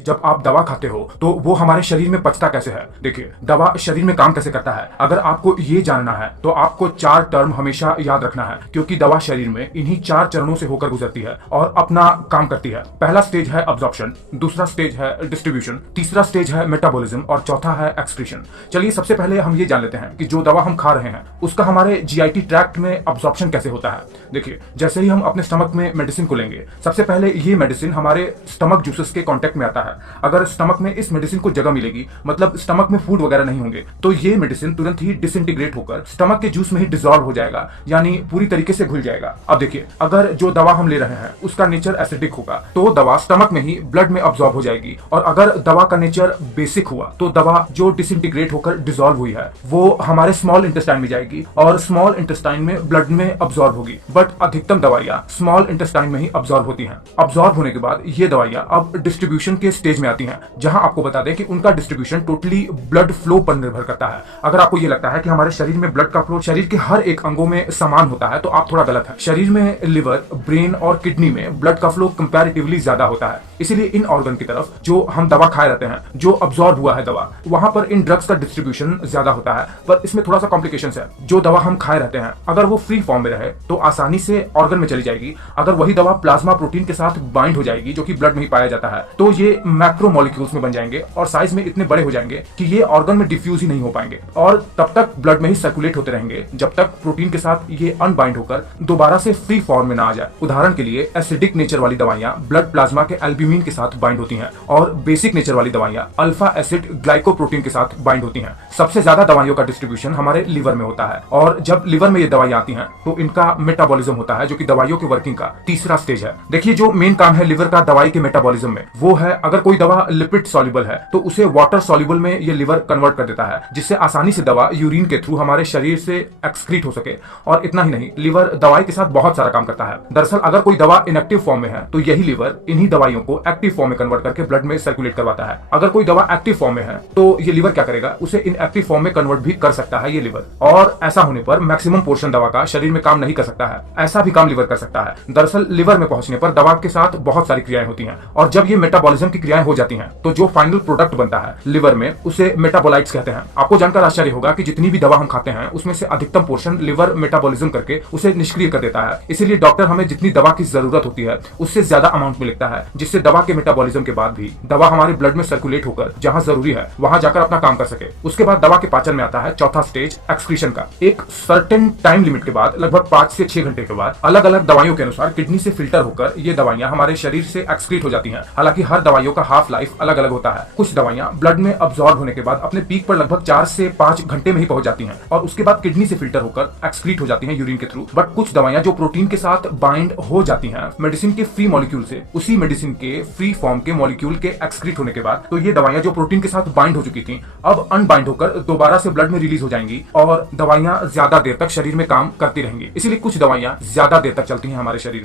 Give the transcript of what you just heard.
जब आप दवा खाते हो तो वो हमारे शरीर में पचता कैसे है। देखिए, दवा शरीर में काम कैसे करता है, अगर आपको ये जानना है तो आपको 4 टर्म हमेशा याद रखना है, क्योंकि दवा शरीर में इन्हीं 4 चरणों से होकर गुजरती है और अपना काम करती है। पहला स्टेज है अब्जॉर्प्शन, दूसरा स्टेज है डिस्ट्रीब्यूशन, तीसरा स्टेज है मेटाबॉलिज्म और चौथा है एक्सक्रीशन। चलिए सबसे पहले हम ये जान लेते हैं कि जो दवा हम खा रहे हैं उसका हमारे जीआईटी ट्रैक्ट में अब्जॉर्प्शन कैसे होता है। देखिए, जैसे ही हम अपने स्टमक में मेडिसिन को लेंगे, सबसे पहले ये मेडिसिन हमारे स्टमक जूसेस के कांटेक्ट में आता है। अगर स्टमक में इस मेडिसिन को जगह मिलेगी, मतलब स्टमक में फूड वगैरह नहीं होंगे, तो ये मेडिसिन तुरंत ही डिसइंटीग्रेट होकर स्टमक के जूस में ही डिसॉल्व हो जाएगा, यानी पूरी तरीके से घुल जाएगा। अब देखिए, अगर जो दवा हम ले रहे हैं उसका नेचर एसिडिक होगा तो दवा स्टमक में ही ब्लड में अब्सॉर्ब हो जाएगी, और अगर दवा का नेचर बेसिक हुआ तो दवा जो डिसइंटीग्रेट होकर डिसॉल्व हुई है वो हमारे स्मॉल इंटेस्टाइन में जाएगी और स्मॉल इंटेस्टाइन में ब्लड में अब्सॉर्ब होगी। बट अधिकतम दवाइयां स्मॉल इंटेस्टाइन में ही अब्सॉर्ब होती हैं। अब्सॉर्ब होने के बाद ये दवाइयां अब डिस्ट्रीब्यूशन के स्टेज में आती हैं, जहां आपको बता दें कि उनका डिस्ट्रीब्यूशन टोटली ब्लड फ्लो पर निर्भर करता है। अगर आपको ये लगता है कि हमारे शरीर में ब्लड का फ्लो शरीर के हर एक अंगों में समान होता है तो आप थोड़ा गलत है। शरीर में लिवर, ब्रेन और किडनी में ब्लड का फ्लो कंपैरेटिवली ज्यादा होता है। इसीलिए इन ऑर्गन की तरफ जो हम दवा खाए रहते हैं, जो अब्सॉर्ब हुआ है दवा, वहां पर इन ड्रग्स का डिस्ट्रीब्यूशन ज्यादा होता है। पर इसमें थोड़ा सा कॉम्प्लिकेशंस है। जो दवा हम खाए रहते हैं अगर वो फ्री फॉर्म में रहे तो आसानी से ऑर्गन में चली जाएगी। अगर वही दवा प्लाज्मा प्रोटीन के साथ बाइंड हो जाएगी, जो कि ब्लड में ही पाया जाता है, तो ये मैक्रोमोलिक्यूल्स में बन जाएंगे और साइज में इतने बड़े हो जाएंगे कि ये ऑर्गन में डिफ्यूज ही नहीं हो पाएंगे और तब तक ब्लड में ही सर्कुलेट होते रहेंगे जब तक प्रोटीन के साथ ये अनबाइंड होकर दोबारा से फ्री फॉर्म में ना आ जाए। उदाहरण के लिए एसिडिक नेचर वाली दवाइयां ब्लड प्लाज्मा के एल्ब्यूमिन के साथ बाइंड होती हैं और बेसिक नेचर वाली दवाइयां अल्फा एसिड ग्लाइकोप्रोटीन के साथ बाइंड होती हैं। सबसे ज्यादा दवाइयों का डिस्ट्रीब्यूशन हमारे लिवर में होता है और जब लिवर में ये दवाइयां आती हैं तो इनका मेटाबॉलिज्म होता है, जो कि दवाइयों के वर्किंग का तीसरा स्टेज है। देखिए, जो मेन काम है लिवर का दवाई के मेटाबॉलिज्म में, वो है अगर कोई दवा लिपिड सॉल्युबल है तो उसे वाटर सॉल्युबल में ये लिवर कन्वर्ट कर देता है, जिससे आसानी से दवा यूरिन के थ्रू हमारे शरीर से एक्सक्रीट हो सके। और इतना ही नहीं, लिवर दवाई के साथ बहुत सारा काम करता है। दरअसल अगर कोई दवा इनएक्टिव फॉर्म में है तो यही लिवर इन्हीं दवाइयों को एक्टिव फॉर्म में कन्वर्ट करके ब्लड में सर्कुलेट करवाता है। अगर कोई दवा एक्टिव फॉर्म में है तो ये लिवर क्या करेगा, उसे इनएक्टिव फॉर्म में कन्वर्ट भी कर सकता है ये लिवर। और ऐसा होने पर मैक्सिमम पोर्शन दवा का शरीर में काम नहीं कर सकता है, ऐसा भी काम लिवर कर सकता है। दरअसल लिवर में पहुंचने पर दवा के साथ बहुत सारी क्रियाएं होती हैं और जब ये मेटाबॉलिज्म की क्रियाएं हो जाती हैं तो जो फाइनल प्रोडक्ट बनता है लिवर में उसे मेटाबोलाइट्स कहते हैं। आपको जानकर आश्चर्य होगा कि जितनी भी दवा हम खाते हैं उसमें से अधिकतम पोर्शन लिवर मेटाबॉलिज्म करके उसे निष्क्रिय कर देता है। इसीलिए डॉक्टर हमें जितनी दवा की जरूरत होती है उससे ज्यादा अमाउंट में लिखता है, जिससे दवा के मेटाबॉलिज्म के बाद भी दवा हमारे ब्लड में सर्कुलेट होकर जहां जरूरी है वहां जाकर अपना काम कर सके। उसके बाद दवा के पाचन में आता है चौथा स्टेज, एक्सक्रीशन का। एक सर्टेन टाइम लिमिट के बाद, लगभग 5 से 6 घंटे के बाद, अलग अलग दवाइयों के अनुसार किडनी से फिल्टर होकर ये दवाइयां हमारे शरीर से एक्सक्रीट हो जाती हैं। हालांकि हर दवाइयों का हाफ लाइफ अलग अलग होता है। कुछ दवाइयां ब्लड में अब्सॉर्ब होने के बाद अपने पीक पर लगभग 4 से 5 घंटे में ही पहुंच जाती हैं और उसके बाद किडनी से फिल्टर होकर एक्सक्रीट हो जाती हैं यूरिन के थ्रू। बट कुछ दवाइयां जो प्रोटीन के साथ बाइंड हो जाती हैं मेडिसिन के फ्री मॉलिक्यूल से, उसी मेडिसिन के फ्री फॉर्म के मॉलिक्यूल के एक्सक्रीट होने के बाद, तो ये दवाइयां जो प्रोटीन के साथ बाइंड हो चुकी थी अब अनबाइंड होकर दोबारा से ब्लड में रिलीज हो जाएंगी और दवाइयां ज्यादा देर तक शरीर में काम करती रहेंगी। इसीलिए कुछ दवाइयां ज्यादा देर तक चलती हैं हमारे शरीर में।